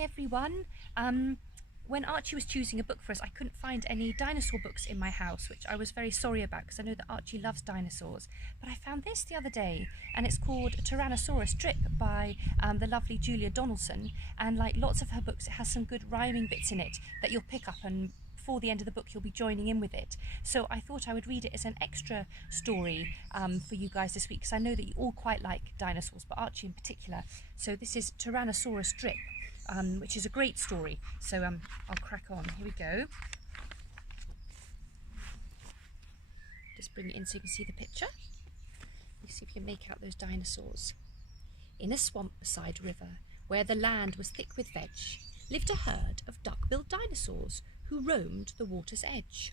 Hi everyone. When Archie was choosing a book for us, I couldn't find any dinosaur books in my house, which I was very sorry about because I know that Archie loves dinosaurs. But I found this the other day, and it's called Tyrannosaurus Drip by the lovely Julia Donaldson. And like lots of her books, it has some good rhyming bits in it that you'll pick up, and before the end of the book you'll be joining in with it. So I thought I would read it as an extra story for you guys this week, because I know that you all quite like dinosaurs, but Archie in particular. So this is Tyrannosaurus Drip, which is a great story. So I'll crack on. Here we go. Just bring it in so you can see the picture. Let's see if you can make out those dinosaurs. In a swamp beside a river, where the land was thick with veg, lived a herd of duck-billed dinosaurs who roamed the water's edge.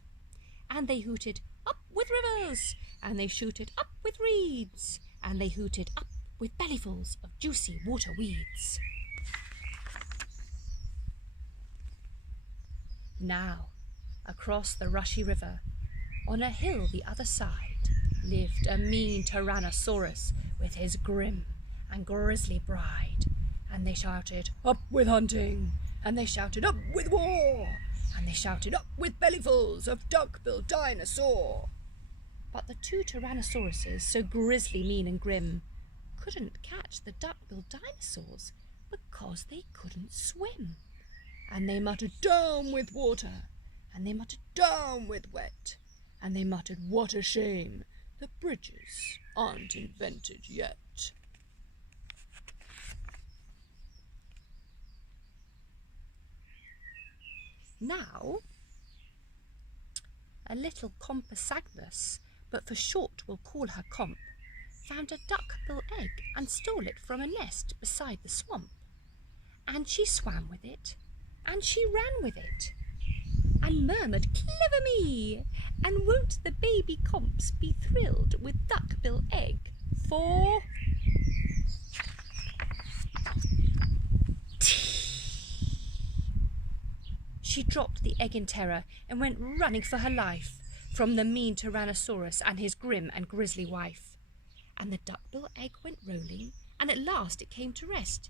And they hooted up with rivers, and they shooted up with reeds, and they hooted up with bellyfuls of juicy water weeds. Now, across the rushy river, on a hill the other side, lived a mean Tyrannosaurus with his grim and grisly bride. And they shouted, "Up with hunting!" And they shouted, "Up with war!" And they shouted, "Up with bellyfuls of duck-billed dinosaur!" But the two Tyrannosauruses, so grisly, mean and grim, couldn't catch the duck-billed dinosaurs because they couldn't swim. And they muttered, "Down with water!" And they muttered, "Down with wet!" And they muttered, "What a shame! The bridges aren't invented yet." Now, a little Compsognathus, but for short we'll call her Comp, found a duck-bill egg and stole it from a nest beside the swamp. And she swam with it, and she ran with it, and murmured, "Clever me! And won't the baby Comps be thrilled with duck-bill egg for She dropped the egg in terror and went running for her life from the mean Tyrannosaurus and his grim and grisly wife. And the duck-bill egg went rolling, and at last it came to rest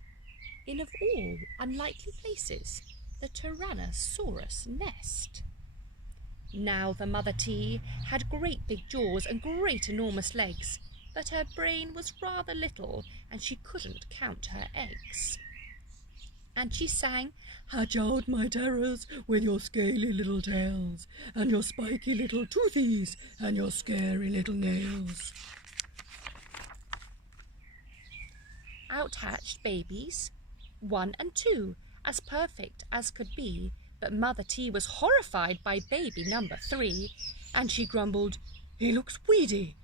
in, of all unlikely places, the Tyrannosaurus nest. Now the mother T had great big jaws and great enormous legs, but her brain was rather little, and she couldn't count her eggs. And she sang, "Hatch out my terrors with your scaly little tails, and your spiky little toothies, and your scary little nails." Out hatched babies, 1 and 2, as perfect as could be, but Mother T was horrified by baby number 3, and she grumbled, "He looks weedy,"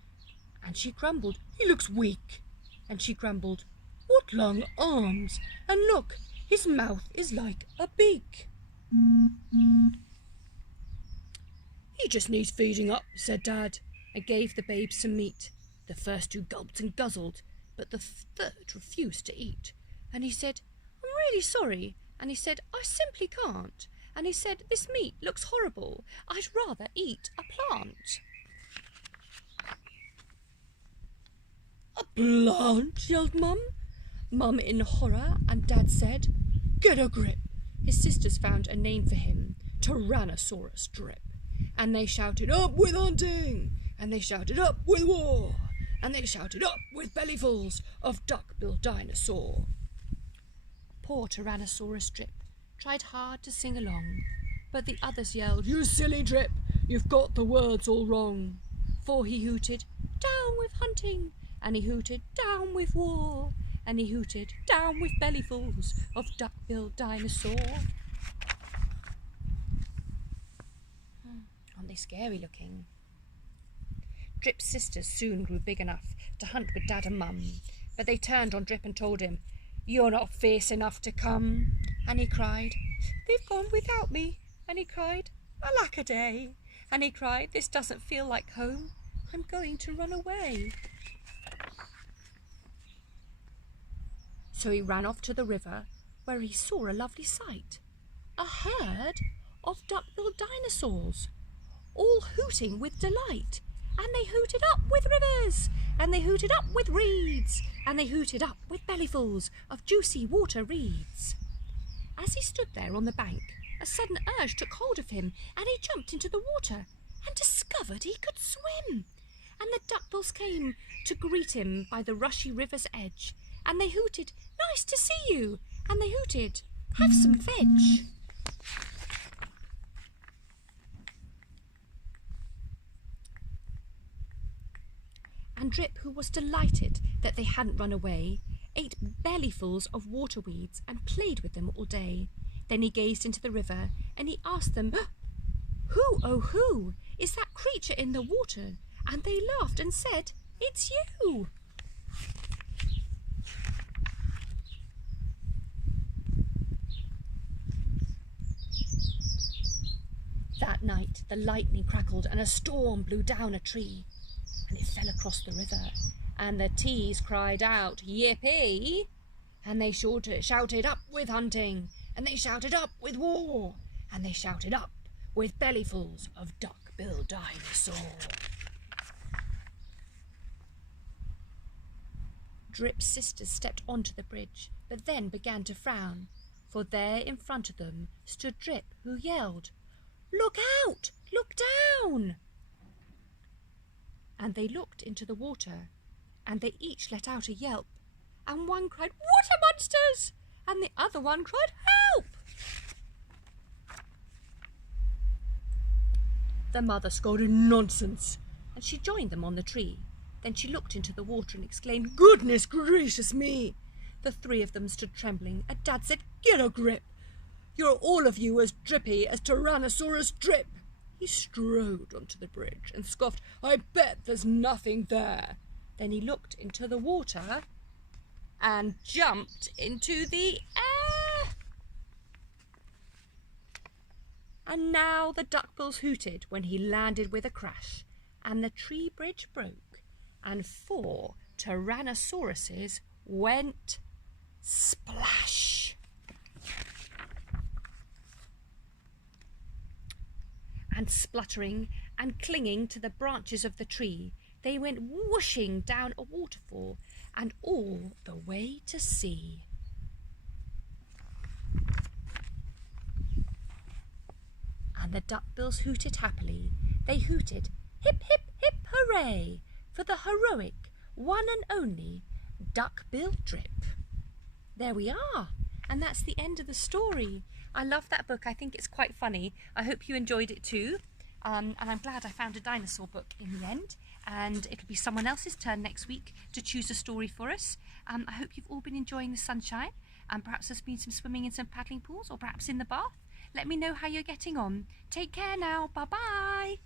and she grumbled, "He looks weak," and she grumbled, "What long arms, and look, his mouth is like a beak." "He just needs feeding up," said Dad, and gave the babe some meat. The first 2 gulped and guzzled, but the third refused to eat. And he said, "I'm really sorry." And he said, "I simply can't." And he said, "This meat looks horrible. I'd rather eat a plant." "A plant?" yelled Mum. Mum in horror, and Dad said, "Get a grip." His sisters found a name for him, Tyrannosaurus Drip. And they shouted, "Up with hunting!" And they shouted, "Up with war!" And they shouted, "Up with bellyfuls of duck-billed dinosaur!" Poor Tyrannosaurus Drip tried hard to sing along, but the others yelled, "You silly Drip, you've got the words all wrong." For he hooted, "Down with hunting!" And he hooted, "Down with war!" And he hooted, "Down with bellyfuls of duck-billed dinosaur." Aren't they scary looking? Drip's sisters soon grew big enough to hunt with Dad and Mum, but they turned on Drip and told him, "You're not fierce enough to come." And he cried, "They've gone without me." And he cried, "Alack-a-day." And he cried, "This doesn't feel like home. I'm going to run away." So he ran off to the river, where he saw a lovely sight, a herd of duck-billed dinosaurs, all hooting with delight. And they hooted up with rivers, and they hooted up with reeds, and they hooted up with bellyfuls of juicy water reeds. As he stood there on the bank, a sudden urge took hold of him, and he jumped into the water and discovered he could swim. And the duckbills came to greet him by the rushy river's edge, and they hooted, "Nice to see you!" And they hooted, "Have some veg!" And Drip, who was delighted that they hadn't run away, ate bellyfuls of water weeds and played with them all day. Then he gazed into the river and he asked them, "Who, oh who, is that creature in the water?" And they laughed and said, "It's you." That night the lightning crackled and a storm blew down a tree, and it fell across the river, and the teas cried out, "Yippee!" And they shouted up with hunting, and they shouted up with war, and they shouted up with bellyfuls of duck-billed dinosaur. Drip's sisters stepped onto the bridge, but then began to frown, for there in front of them stood Drip, who yelled, "Look out! Look down!" And they looked into the water, and they each let out a yelp, and one cried, "Water monsters!" and the other one cried, "Help!" The mother scolded, "Nonsense!" and she joined them on the tree. Then she looked into the water and exclaimed, "Goodness gracious me!" The three of them stood trembling, and Dad said, "Get a grip! You're all of you as drippy as Tyrannosaurus Drip." He strode onto the bridge and scoffed, "I bet there's nothing there." Then he looked into the water and jumped into the air. And now the duckbills hooted when he landed with a crash, and the tree bridge broke, and 4 Tyrannosauruses went splash. And spluttering and clinging to the branches of the tree, they went whooshing down a waterfall and all the way to sea. And the duckbills hooted happily. They hooted, "Hip, hip, hip, hooray!" for the heroic, one and only Duck-bill Drip. There we are, and that's the end of the story. I love that book. I think it's quite funny. I hope you enjoyed it too. And I'm glad I found a dinosaur book in the end. And it'll be someone else's turn next week to choose a story for us. I hope you've all been enjoying the sunshine. And perhaps there's been some swimming in some paddling pools, or perhaps in the bath. Let me know how you're getting on. Take care now. Bye-bye.